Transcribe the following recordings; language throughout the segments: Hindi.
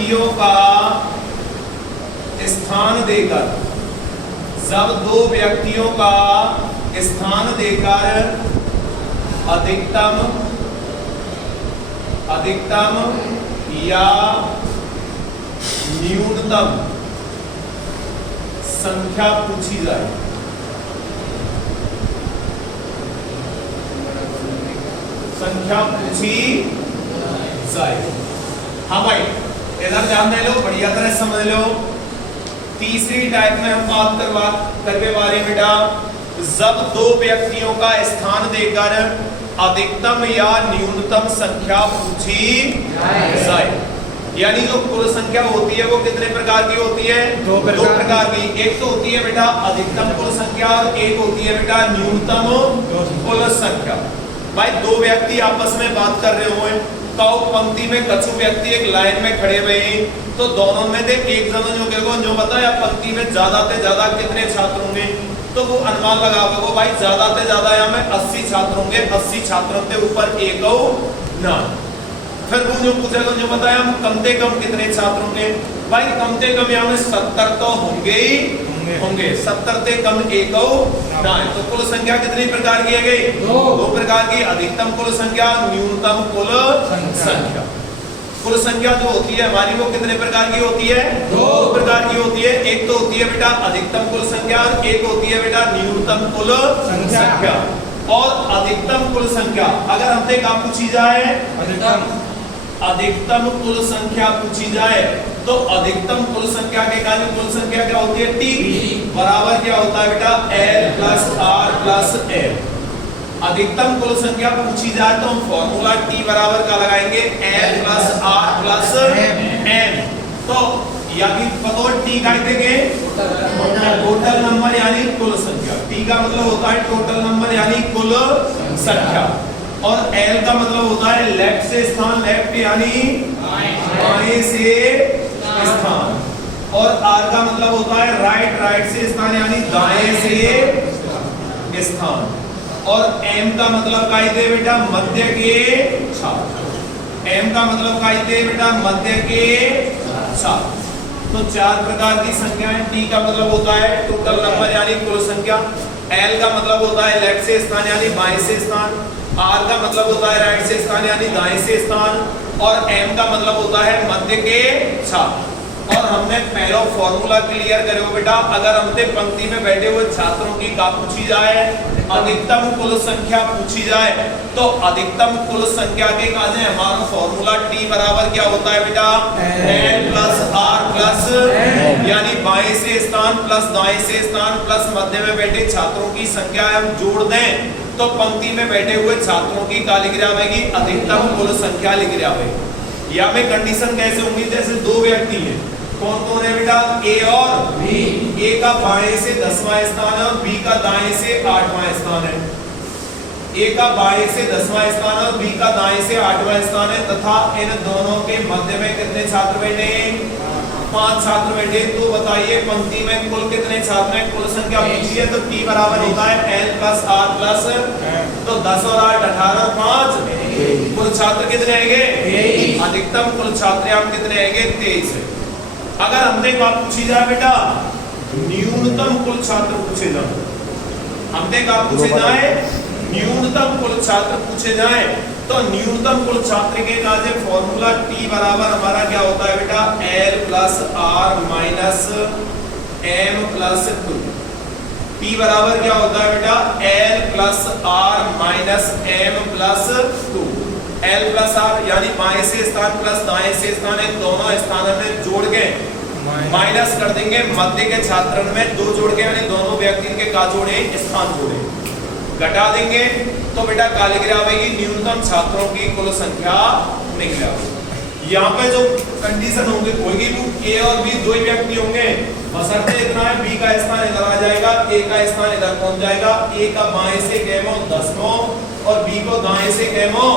व्यक्तियों का स्थान देकर, जब दो व्यक्तियों का स्थान देकर अधिकतम या न्यूनतम संख्या पूछी जाए, हाँ भाई इधर ध्यान दे लो, बढ़िया तरह समझ लो। तीसरी टाइप में हम बात करके बारे में बेटा, जब दो व्यक्तियों का स्थान देकर अधिकतम या न्यूनतम संख्या पूछी जाए, यानी जो कुल संख्या होती है वो कितने प्रकार की होती है? दो प्रकार की। एक तो होती है बेटा अधिकतम कुल संख्या और एक होती है बेटा न्यूनतम कुल संख्या। भाई दो व्यक्ति आपस में बात कर रहे हो, तो पंक्ति में कछु व्यक्ति एक लाइन में खड़े हुए हैं, तो दोनों में से एक जन जो बताया पंक्ति में ज्यादा से ज्यादा कितने छात्र होंगे, तो वो अनुमान लगा दो भाई ज्यादा से ज्यादा यहाँ में 80 छात्र होंगे, 80 छात्रों के ऊपर एक ना। फिर वो जो पूछेगा जो बताया हम कम से कम कितने छात्र होंगे, भाई कम से कम यहाँ में 70 तो होंगे ही होंगे, 70 से कम एक ना। तो कुल संख्या कितनी प्रकार की है गई? दो प्रकार की, अधिकतम कुल संख्या, न्यूनतम कुल संख्या। कुल संख्या जो होती है हमारी वो कितने प्रकार की होती है? दो प्रकार की होती है। एक तो होती है बेटा अधिकतम कुल संख्या और एक होती है बेटा न्यूनतम कुल संख्या। और अधिकतम कुल संख्या अगर हमसे क्या पूछी जाए, अधिकतम कुल संख्या पूछी जाए, तो अधिकतम कुल संख्या के कार्य कुल संख्या क्या होती है? टी बराबर क्या होता है बेटा? L plus R plus L. अधिकतम कुल संख्या पूछी जाए तो हम फॉर्मूला टी बराबर का लगाएंगे L plus R plus N. तो यानी पता टी का देंगे टोटल नंबर यानी कुल संख्या। टी का मतलब होता है टोटल नंबर यानी कुल संख्या, और एल का मतलब होता है लेफ्ट से स्थान, लेफ्ट यानी बाएं से स्थान, और आर का मतलब होता है राइट, राइट से स्थान यानी दाएं से स्थान, और एम का मतलब का दे बेटा मध्य के छात्र। एम का मतलब का दे बेटा मध्य के छात्र। तो चार प्रकार की संख्याएं। टी का मतलब होता है टोटल नंबर यानी कुल संख्या, एल का मतलब होता है लेफ्ट से स्थान यानी बाएं से स्थान, आर का मतलब होता है राइट से स्थान यानी दाएं से स्थान, और एम का मतलब होता है मध्य के छात्र। और हमने पहला फॉर्मूला क्लियर करो बेटा, अगर हमसे पंक्ति में बैठे हुए छात्रों की का पूछी जाए, अधिकतम कुल संख्या पूछी जाए, तो अधिकतम कुल संख्या के काजे हमारा फॉर्मूला टी बराबर क्या होता है बेटा? एल प्लस आर प्लस यानी बाएं से स्थान प्लस दाएं से स्थान प्लस मध्य में बैठे छात्रों की संख्या हम जोड़ दें तो पंक्ति में बैठे हुए छात्रों की का लिख जाएगी अधिकतम कुल संख्या लिख जाएगी। या में कंडीशन कैसे होंगी? जैसे दो व्यक्ति हैं, कौन कौन है बेटा? ए और बी। ए का बाएं से 10वां स्थान है और बी का दाएं से 8वां स्थान है। ए का बाएं से 10वां स्थान है और बी का दाएं से 8वां स्थान है, तथा इन दोनों के मध्य में कितने छात्र बैठे? 5 छात्र बैठे। तो बताइए पंक्ति में कुल कितने छात्र हैं? कुल संख्या पूछी है तो टी बराबर होता है एल प्लस आर प्लस, तो 10 और 8 18 और 5 कुल छात्र कितने आएंगे? अधिकतम कुल छात्र हम कितने आएंगे? 23 है। अगर हमसे बात पूछी जाए बेटा न्यूनतम कुल छात्र पूछे जाए, हमसे क्या पूछे जाए? न्यूनतम कुल छात्र पूछे जाए, तो न्यूनतम कुल छात्र के काजे फॉर्मूला टी बराबर हमारा क्या होता है बेटा? L plus R minus M plus 2। T बराबर क्या होता है बेटा? L plus R minus M plus 2। L plus R यानी बाएं से स्थान प्लस दाएं से स्थान, इन दोनों स्थानों में जोड़ के माइनस कर देंगे मध्य के छात्रों में 2 जोड़ के, यानी दोनों व्यक्ति के का जोड़े स्थान जोड़े घटा देंगे तो बेटा का लिख जाएगी न्यूनतम छात्रों की कुल संख्या निकल जाएगी। यहाँ पे जो कंडीशन होंगे कोई भी ए और बी दो ही व्यक्ति होंगे, बशर्ते इतना है बी का स्थान इधर आ जाएगा, ए का स्थान इधर पहुंच जाएगा। ए का बाएं से कैमो 10वां और बी को दाएं से कैमो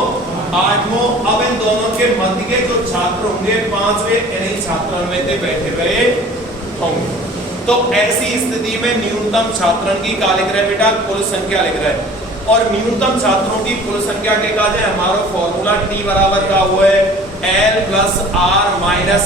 8वां। अब इन दोनों के मध्य के जो छात्र होंगे 5वें इन्हीं छात्रों में से बैठे हुए होंगे। तो ऐसी स्थिति में न्यूनतम छात्रों की का लिख रहे बेटा? कुल संख्या लिख रहे। और न्यूनतम छात्रों की कुल संख्या के काजे हमारा फॉर्मूला टी बराबर का हुआ है एल प्लस आर माइनस